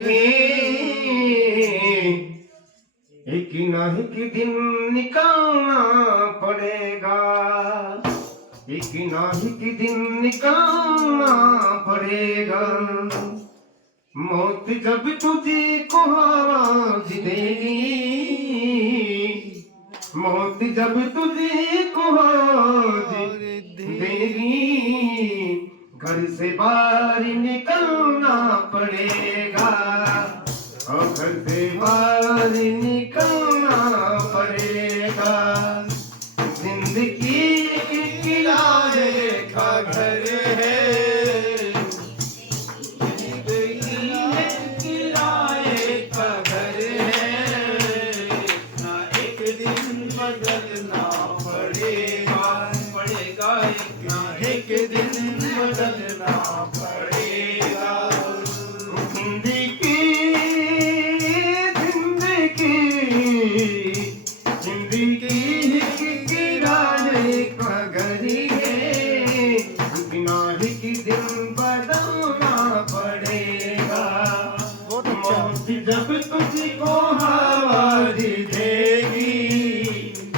एक ना एक दिन निकालना पड़ेगा, एक ना एक दिन निकालना पड़ेगा। मौत जब तुझे को आवाज देगी, मौत जब तुझे को आवाज देगी, घर से बाहर निकलना पड़ेगा, और घर से बाहर निकलना पड़ेगा। जिंदगी किराए का घर है, जिंदगी किराए का घर है, ना एक दिन बदलना पड़ेगा, ना एक दिन बदलना पड़ेगा। जिंदगी किराए का घर है, बिना एक दिन बदलना पड़ेगा। मौत जब तुझको आवाज देगी,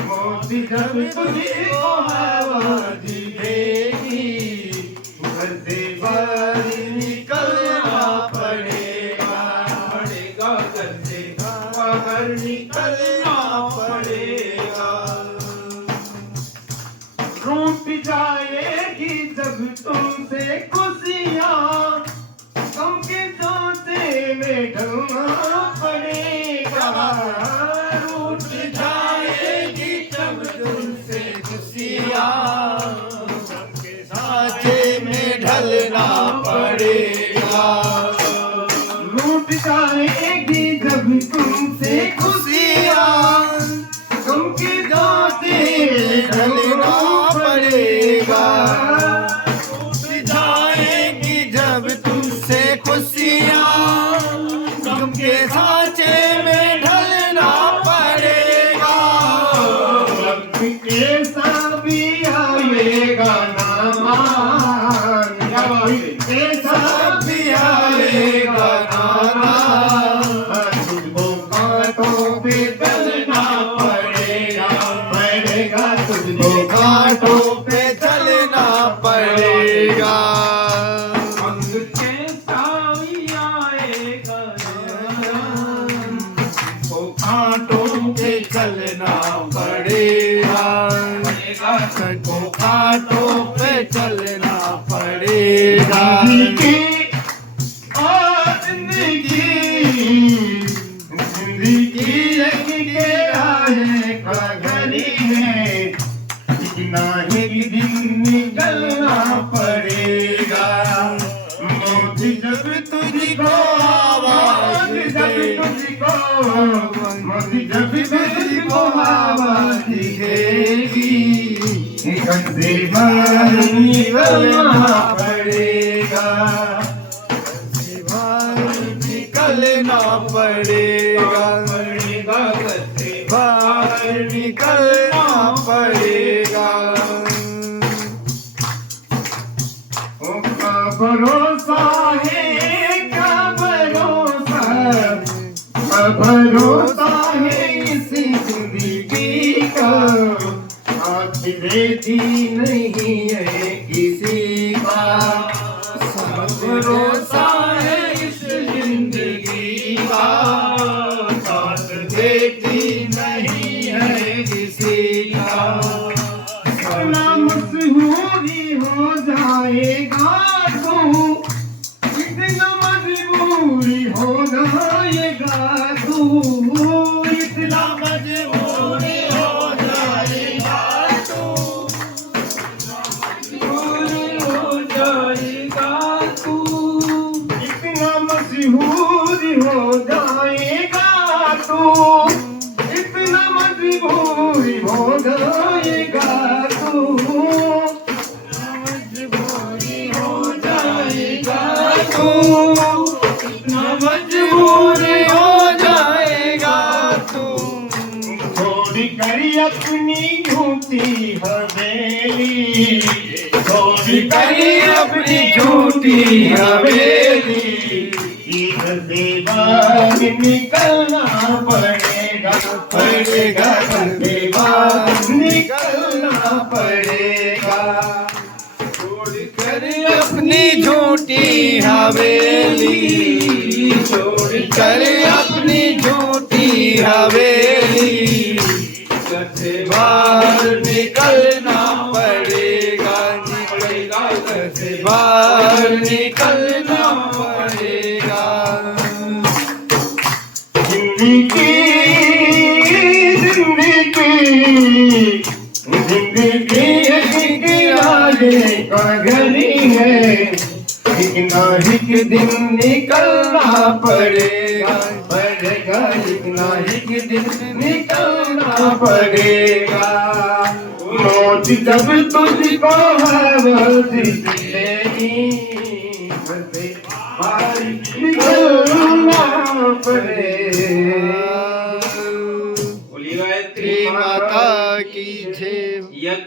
मौत जब तुझको आवाज देगी, घर से बाहर निकलना पड़ेगा, घर से बाहर निकलना पड़ेगा। रूठ जाएगी जब तुमसे खुशियाँ, गम के जोते में ढलना पड़ेगा। रूठ जाएगी जब तुमसे खुशियाँ, गम के साँचे में ढलना पड़ेगा। रूठ जाएगी जब तुमसे खुशियाँ, गम के जोते में ढलना पड़ेगा। टूट जाएगी जब तुमसे खुशियाँ, गम के साँचे में ढलना पड़ेगा। वक्त कैसा भी आएगा ना मान, कैसा भी आएगा ना मान, तुझको कांटों पे चलना पड़ेगा, तुझको कांटों पे चलना पड़ेगा। वक्त कैसा भी आएगा तो कांटों पे चलना पड़ेगा, तुझको कांटों पे चलना पड़ेगा। जिंदगी एक किराए का घर है, ना एक दिन निकलना पड़ेगा। मौत जब तुझको आवाज देगी, मौत जब तुझको आवाज देगी, घर से बाहर निकलना पड़ेगा, निकलना पड़ेगा, घर से बाहर निकलना पड़ेगा। का भरोसा है, का भरोसा, का भरोसा है इस जिंदगी का, आखिरती नहीं है किसी का। भरोसा है इस जिंदगी का, साथ देती नहीं है किसी का। मशहूरी हो जाएगा तू, इतना मजबूरी हो जाएगा तू, इतना मजबूरी हो जाएगा तू, मजबूरी हो जाएगा तू, इतना मजबूरी हो जाएगा तू, इतना मजबूरी हो जाएगा तू, मजबूरी हो जाएगा तू, इतना मजबूरी हो जाएगा तू। छोड़ कर अपनी झूठी हवेली, छोड़ कर अपनी झूठी हवेली, घर से बाहर निकलना पड़ेगा, पड़ेगा, घर से बाहर निकलना पड़ेगा। छोड़कर अपनी झूठी हवेली, छोड़कर अपनी झूठी हवेली, घर से बाहर निकलना पड़ेगा, निकलेगा घर से बाहर निकलना पड़ेगा। जिंदगी जिंदगी जिंदगी एक किराए का घड़ी है, एक ना एक दिन निकलना पड़ेगा, पड़ेगा, एक ना एक दिन निकलना पड़ेगा। मौत जब तुझको है वो मिलेगी, बाहर निकलना पड़ेगा। बोलिए गायत्री माता की जय।